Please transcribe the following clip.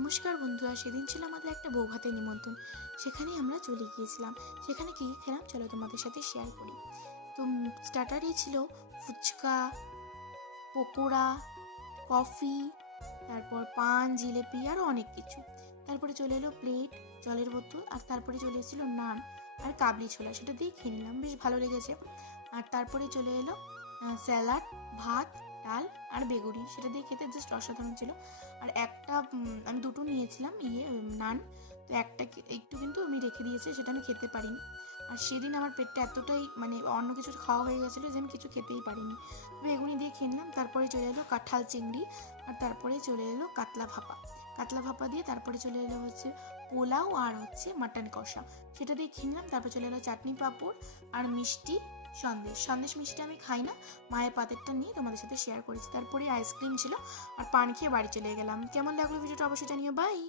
নমস্কার বন্ধুরা, সেদিন ছিল আমাদের একটা বউ ভাতের নিমন্ত্রণ। সেখানে আমরা চলে গিয়েছিলাম। সেখানে কী খেলাম চলো তোমাদের সাথে শেয়ার করি। তো স্টার্টারই ছিল ফুচকা, পকোড়া, কফি, তারপর পান, জিলেপি আরও অনেক কিছু। তারপরে চলে এলো প্লেট, জলের বোতল, আর তারপরে চলে এসেছিলো নান আর কাবলি ছোলা। সেটা দিয়ে খেয়ে নিলাম, বেশ ভালো লেগেছে। আর তারপরে চলে এলো স্যালাড, ভাত, ডাল আর বেগুনি। সেটা দিয়ে খেতে জাস্ট অসাধারণ ছিল। আর একটা আমি দুটো নিয়েছিলাম নান। তো একটা একটু কিন্তু আমি রেখে দিয়েছি, সেটা আমি খেতে পারিনি। আর সেদিন আমার পেটটা এতটাই অন্য কিছু খাওয়া হয়ে গেছিলো যে আমি কিছু খেতেই পারিনি। বেগুনি দিয়ে খেয়ে নিলাম। তারপরে চলে এলো কাঁঠাল চিংড়ি, আর তারপরে চলে এলো কাতলা ভাপা। কাতলা ভাপা দিয়ে তারপরে চলে এলো পোলাও আর মাটন কষা। সেটা দিয়ে খেয়ে নিলাম। তারপরে চলে এলো চাটনি, পাঁপড় আর মিষ্টি, সন্দেশ মিষ্টি আমি খাই না, মায়ের পাতেরটা নিয়ে তোমাদের সাথে শেয়ার করেছি। তারপরে আইসক্রিম ছিল আর পান খেয়ে বাড়ি চলে গেলাম। কেমন লাগলো ভিডিওটা অবশ্যই জানিও। বাই।